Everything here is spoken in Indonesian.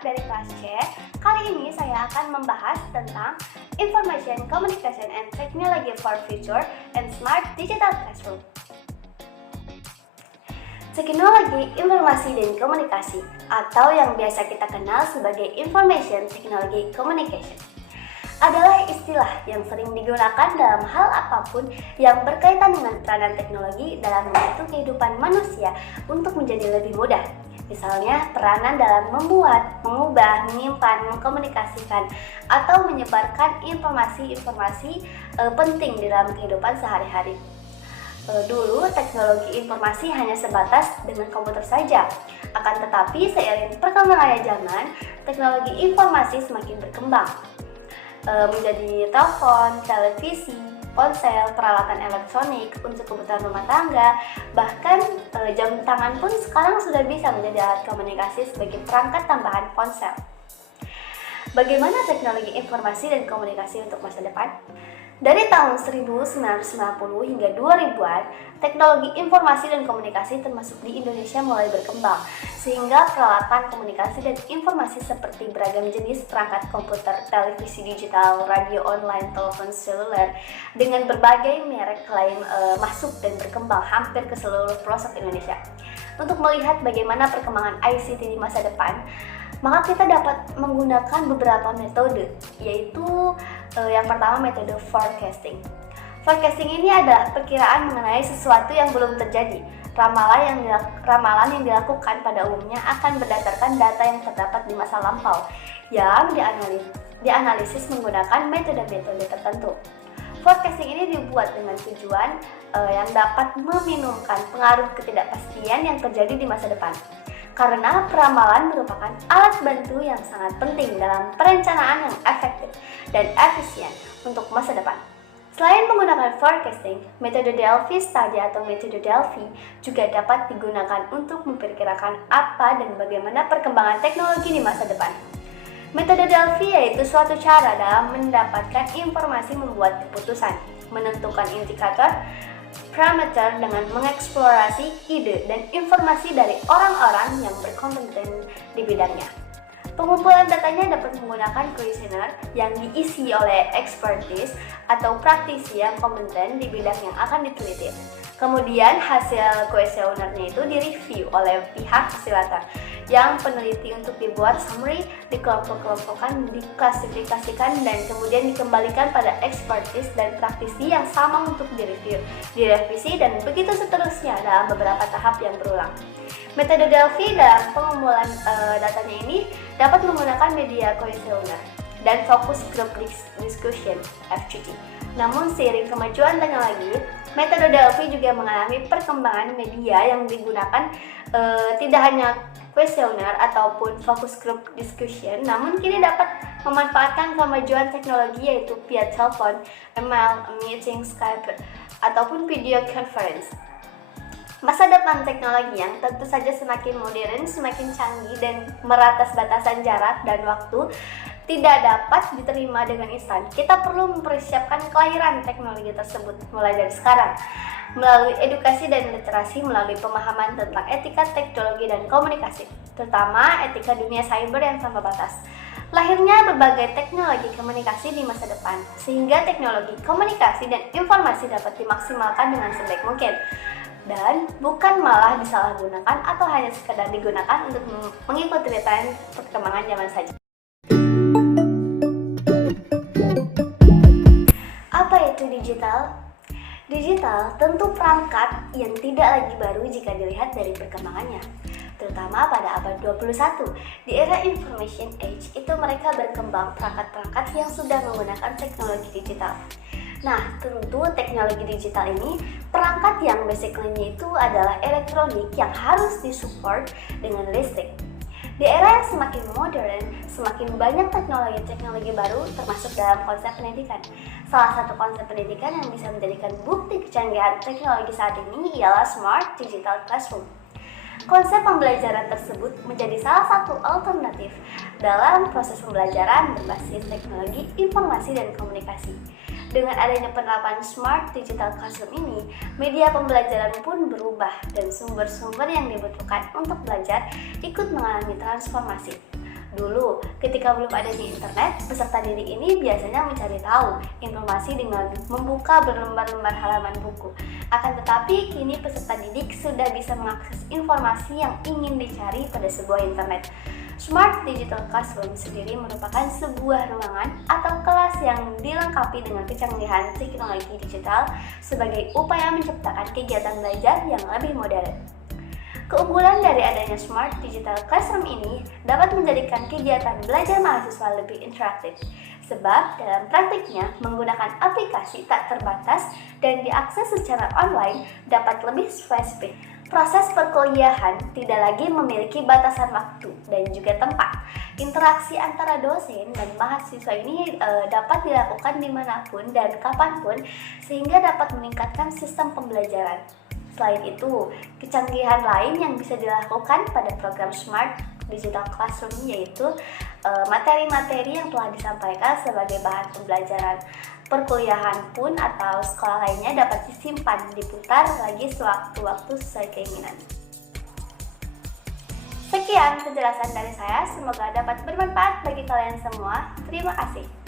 dari kelas C. Kali ini saya akan membahas tentang Information, Communication, and Technology for Future and Smart Digital Classroom. Teknologi informasi dan komunikasi, atau yang biasa kita kenal sebagai Information Technology Communication, adalah istilah yang sering digunakan dalam hal apapun yang berkaitan dengan peranan teknologi dalam membantu kehidupan manusia untuk menjadi lebih mudah. Misalnya, peranan dalam membuat, mengubah, menyimpan, mengkomunikasikan, atau menyebarkan informasi-informasi penting di dalam kehidupan sehari-hari. Dulu, teknologi informasi hanya sebatas dengan komputer saja. Akan tetapi, seiring perkembangannya zaman, teknologi informasi semakin berkembang. Menjadi telepon, televisi, ponsel, peralatan elektronik untuk kebutuhan rumah tangga, bahkan jam tangan pun sekarang sudah bisa menjadi alat komunikasi sebagai perangkat tambahan ponsel. Bagaimana teknologi informasi dan komunikasi untuk masa depan? Dari tahun 1990 hingga 2000-an, teknologi informasi dan komunikasi termasuk di Indonesia mulai berkembang, sehingga peralatan komunikasi dan informasi seperti beragam jenis perangkat komputer, televisi digital, radio online, telepon seluler, dengan berbagai merek lain masuk dan berkembang hampir ke seluruh pelosok Indonesia. Untuk melihat bagaimana perkembangan ICT di masa depan, maka kita dapat menggunakan beberapa metode, yaitu yang pertama metode forecasting. Forecasting ini adalah perkiraan mengenai sesuatu yang belum terjadi. Ramalan yang dilakukan pada umumnya akan berdasarkan data yang terdapat di masa lampau yang dianalisis menggunakan metode-metode tertentu. Forecasting ini dibuat dengan tujuan yang dapat meminimumkan pengaruh ketidakpastian yang terjadi di masa depan. Karena peramalan merupakan alat bantu yang sangat penting dalam perencanaan yang efektif dan efisien untuk masa depan. Selain menggunakan forecasting, metode Delphi Study atau metode Delphi juga dapat digunakan untuk memperkirakan apa dan bagaimana perkembangan teknologi di masa depan. Metode Delphi yaitu suatu cara dalam mendapatkan informasi membuat keputusan, menentukan indikator, parameter dengan mengeksplorasi ide dan informasi dari orang-orang yang berkompeten di bidangnya. Pengumpulan datanya dapat menggunakan kuesioner yang diisi oleh expertise atau praktisi yang kompeten di bidang yang akan diteliti. Kemudian hasil kuesionernya itu direview oleh pihak fasilitator yang peneliti untuk dibuat summary, dikelompok-kelompokkan, diklasifikasikan, dan kemudian dikembalikan pada expertise dan praktisi yang sama untuk direview, direvisi, dan begitu seterusnya dalam beberapa tahap yang berulang. Metode Delphi dalam pengumpulan datanya ini dapat menggunakan media kuesioner dan focus group discussion (FGD). Namun seiring kemajuan teknologi, metode Delphi juga mengalami perkembangan media yang digunakan tidak hanya kuesioner ataupun focus group discussion, namun kini dapat memanfaatkan kemajuan teknologi yaitu via telepon, email, meeting, Skype, ataupun video conference. Masa depan teknologi yang tentu saja semakin modern, semakin canggih, dan meratas batasan jarak dan waktu tidak dapat diterima dengan instan. Kita perlu mempersiapkan kelahiran teknologi tersebut mulai dari sekarang, melalui edukasi dan literasi, melalui pemahaman tentang etika teknologi dan komunikasi, terutama etika dunia cyber yang tanpa batas. Lahirnya berbagai teknologi komunikasi di masa depan, sehingga teknologi komunikasi dan informasi dapat dimaksimalkan dengan sebaik mungkin, dan bukan malah disalahgunakan atau hanya sekedar digunakan untuk mengikuti tren perkembangan zaman saja. Apa itu digital? Digital tentu perangkat yang tidak lagi baru jika dilihat dari perkembangannya, terutama pada abad 21. Di era Information Age itu mereka berkembang perangkat-perangkat yang sudah menggunakan teknologi digital. Nah, tentu teknologi digital ini perangkat yang basically itu adalah elektronik yang harus disupport dengan listrik. Di era yang semakin modern, semakin banyak teknologi-teknologi baru termasuk dalam konsep pendidikan. Salah satu konsep pendidikan yang bisa menjadikan bukti kecanggihan teknologi saat ini ialah Smart Digital Classroom. Konsep pembelajaran tersebut menjadi salah satu alternatif dalam proses pembelajaran berbasis teknologi informasi dan komunikasi. Dengan adanya penerapan Smart Digital Classroom ini, media pembelajaran pun berubah dan sumber-sumber yang dibutuhkan untuk belajar ikut mengalami transformasi. Dulu, ketika belum adanya internet, peserta didik ini biasanya mencari tahu informasi dengan membuka berlembar-lembar halaman buku. Akan tetapi, kini peserta didik sudah bisa mengakses informasi yang ingin dicari pada sebuah internet. Smart Digital Classroom sendiri merupakan sebuah ruangan atau kelas yang dilengkapi dengan kecanggihan teknologi digital sebagai upaya menciptakan kegiatan belajar yang lebih modern. Keunggulan dari adanya Smart Digital Classroom ini dapat menjadikan kegiatan belajar mahasiswa lebih interaktif, sebab dalam praktiknya menggunakan aplikasi tak terbatas dan diakses secara online dapat lebih spesifik. Proses perkuliahan tidak lagi memiliki batasan waktu dan juga tempat. Interaksi antara dosen dan mahasiswa ini dapat dilakukan dimanapun dan kapanpun sehingga dapat meningkatkan sistem pembelajaran. Selain itu, kecanggihan lain yang bisa dilakukan pada program Smart Digital Classroom yaitu materi-materi yang telah disampaikan sebagai bahan pembelajaran. Perkuliahan pun atau sekolah lainnya dapat disimpan, diputar lagi sewaktu-waktu sesuai keinginan. Sekian penjelasan dari saya, semoga dapat bermanfaat bagi kalian semua. Terima kasih.